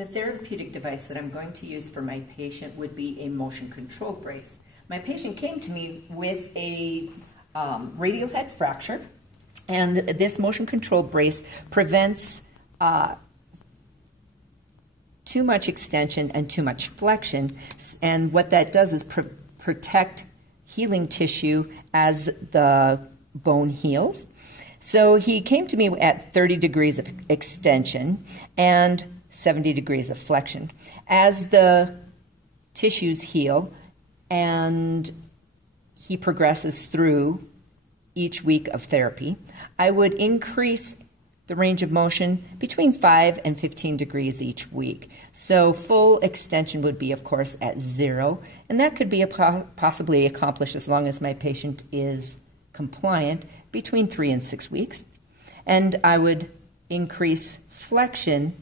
The therapeutic device that I'm going to use for my patient would be a motion control brace. My patient came to me with a radial head fracture, and this motion control brace prevents too much extension and too much flexion, and what that does is protect healing tissue as the bone heals. So he came to me at 30 degrees of extension and 70 degrees of flexion. As the tissues heal and he progresses through each week of therapy, I would increase the range of motion between 5 and 15 degrees each week. So full extension would be, of course, at 0, and that could be possibly accomplished as long as my patient is compliant between 3 and 6 weeks. And I would increase flexion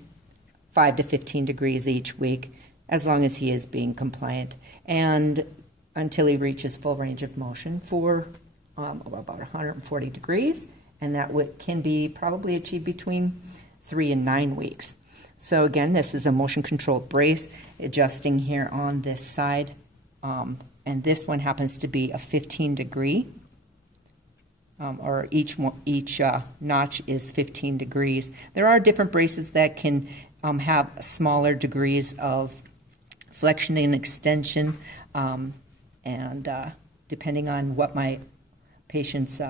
5 to 15 degrees each week as long as he is being compliant, and until he reaches full range of motion for about 140 degrees, and that can be probably achieved between 3 and 9 weeks. So again, this is a motion control brace, adjusting here on this side, and this one happens to be a 15 degree, or each notch is 15 degrees. There are different braces that can have smaller degrees of flexion and extension, and depending on what my patient's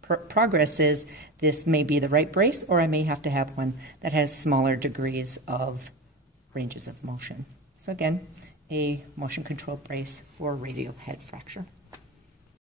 progress is, this may be the right brace, or I may have to have one that has smaller degrees of ranges of motion. So again, a motion control brace for radial head fracture.